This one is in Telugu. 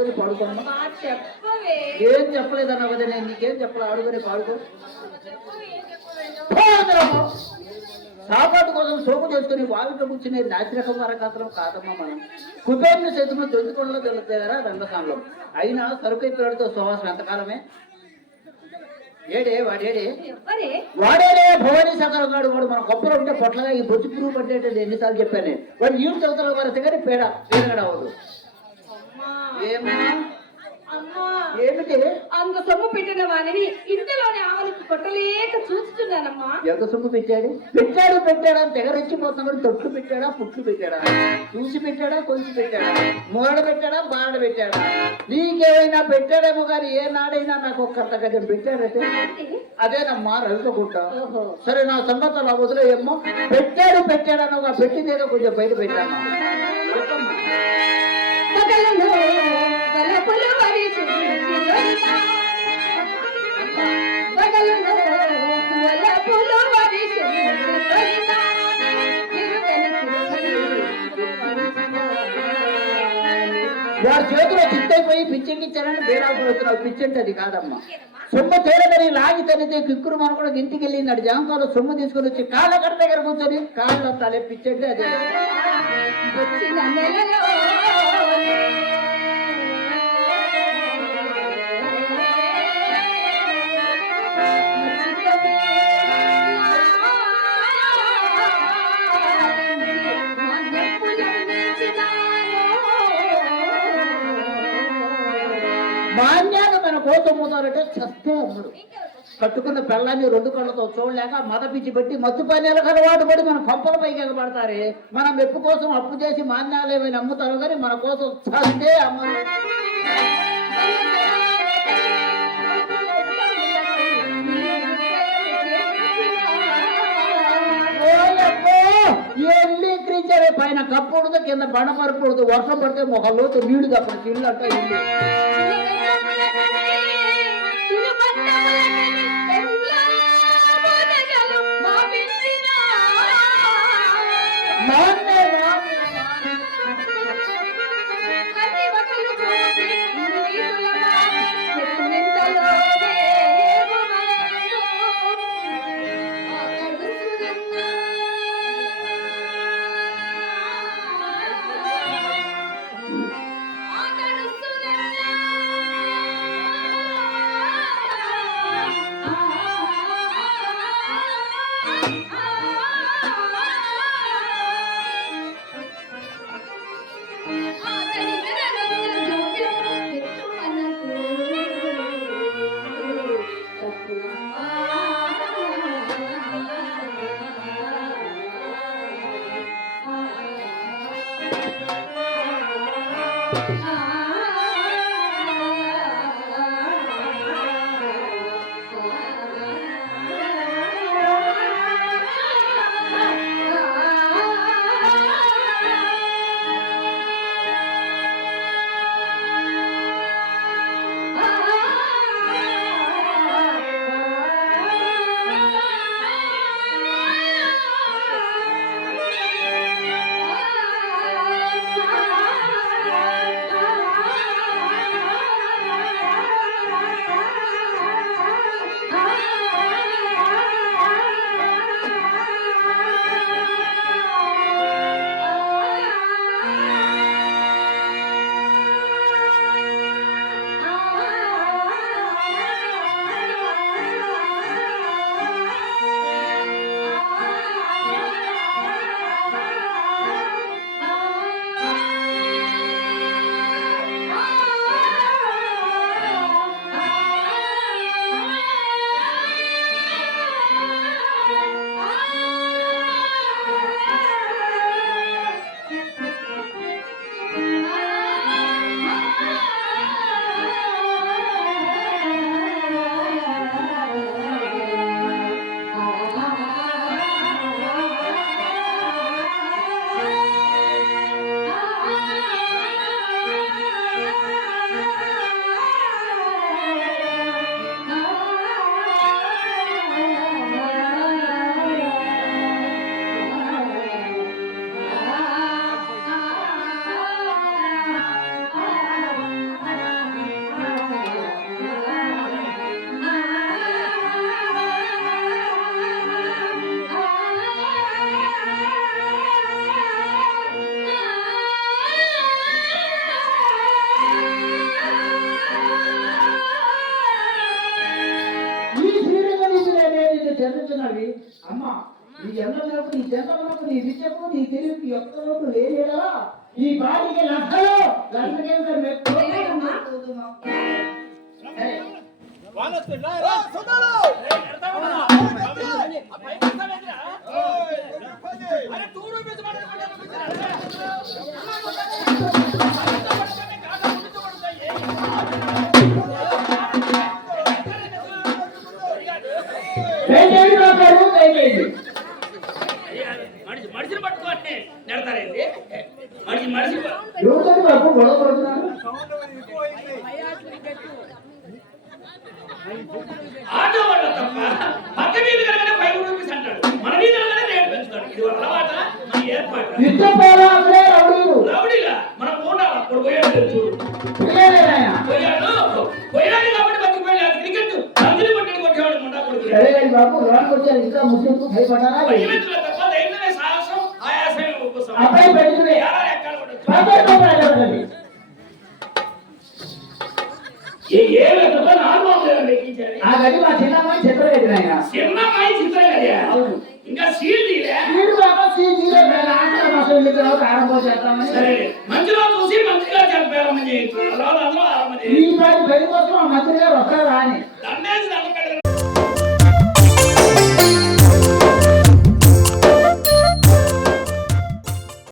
ఆడుకొని పాడుకోమ్మా. ఏం చెప్పలేదన్నా కదా, నేను నీకేం చెప్పలే, ఆడుకొని పాడుకో. సాపాటు కోసం సోకు చేసుకుని వావిలో కూర్చునే నాసిరకం వరకాతలం కాదమ్మా మనం. కుబేరుని చేతులు దొందుకొండలో తెలుస్తారా రంగస్థానంలో. అయినా సరుకై పిల్లడితో సువాసం ఎంతకాలమే. ఏడే వాడేడే వాడేడే భవానీ సకలం గాడు. వాడు మన కొప్పలు ఉంటే పొట్లగా ఈ బొచ్చు పురుగు పట్టేటది ఎన్నిసార్లు చెప్పాను. వాడు నీళ్ళు చదువుతారు వరస కానీ పేడ పేదగడ అవదు. ఏమా ఏమిటి అంత సొమ్ము పెట్టిన వాడిని ఇంతలోనే ఆవులకు కొట్టలేక చూస్తున్నానమ్మా. ఎంత సొమ్ము పెట్టాడు పెట్టాడా తెగరెచ్చిపోతున్నాడు. తొట్లు పెట్టాడా పుట్లు పెట్టాడా, చూసి పెట్టాడా కొంచెం పెట్టాడా, మూరడ పెట్టాడా బారడ పెట్టాడా, నీకేమైనా పెట్టాడేమో కానీ ఏ నాడైనా నాకు ఒక్క గజం పెట్టాడంటే అదేనమ్మా రవికగుట్ట. సరే నా సంగతులు వదిలేయమ్మో. పెట్టాడనగా పెట్టిందేదో కొంచెం బయట పెట్టాను చెప్పమ్మా. వాడి చేతిలో చిత్తైపోయి పిచ్చెక్కిచ్చారని బేరాకు వస్తున్నావు. పిచ్చెంటే అది కాదమ్మా. సొమ్ము తేలదని లాగి తనితే కిక్కురు మన కూడా ఇంటికి వెళ్ళినాడు. జాంకాలు సొమ్ము తీసుకుని వచ్చి కాళ్ళ కట్ట దగ్గర కూర్చొని కాళ్ళు వస్తాలే. పిచ్చెంటే అదే. మాన్యాన్ని మన కోసం పోతారంటే చస్తే అమ్మడు. కట్టుకున్న పెళ్ళాన్ని రెండు కళ్ళతో చూడలేక మద పిచ్చి పెట్టి మత్తు పానీయాలకు అలవాటు పడి మన కొంపల పైకి ఎగబడతారే. మనం మెప్పు కోసం అప్పు చేసి మాన్యాలు ఏమైనా అమ్ముతారు కానీ మన కోసం చస్తే అమ్మడు. ఎల్లి క్రీచరే పైన కప్పకూడదు, కింద బండ పరకూడదు. వర్షం పడితే ఒక లోతు నీళ్లు తప్పదు. ఇల్లు అంటే ఇల్లు జన్మలకు నీ జన్మలకు నీ విద్యకు నీ తెలివికి ఒక్కరోజు లేనేలా ఈ బాడీకి లక్షలు లక్షకేంద్ర మనిషిని పట్టుకోండి నెడతారేంటి మనిషి యువతకు బాబు గొడవ పడుతున్నారు ఆటో వాళ్ళ తప్ప పక్క మీద కనుక 5 రూపీస్ అంటాడు మన మీద కనుక రేటు పెంచుతాడు ఇది ఒక అలవాట మన ఏర్పాటు రౌడీలా మన పోండాలి అప్పుడు పోయాడు చూడు పోయాడు కాబట్టి బతికిపోయాడు అది క్రికెట్ రంజులు కొట్టడి కొట్టేవాడు ముండా కొడుకు బాబు లోనికి వచ్చారు ఇంకా ముస్లింకు భయపడాలా తప్ప ధైర్యమే సాహసం ఆయాసమే ఉపశమనం అబ్బాయి పెట్టుకునే ఎలా ఎక్కడ కొట్టచ్చు ఆ గది మా చిన్నమ్మాయి చెప్పలేదు ఆయన చిన్నమ్మాయి చిత్రం కదా ఇంకా సీల్ తీలే వీడు బాబా సీజీలో ఆంధ్ర భాషలో చెప్పిన ఆరంభం చేద్దామని సరే మంచిగా చూసి మంచిగా చెప్పారమ్మని అందరూ ఆరంభం ఈ పది కోసం ఆ మంత్రి గారు వస్తారా అని దండేసి దండ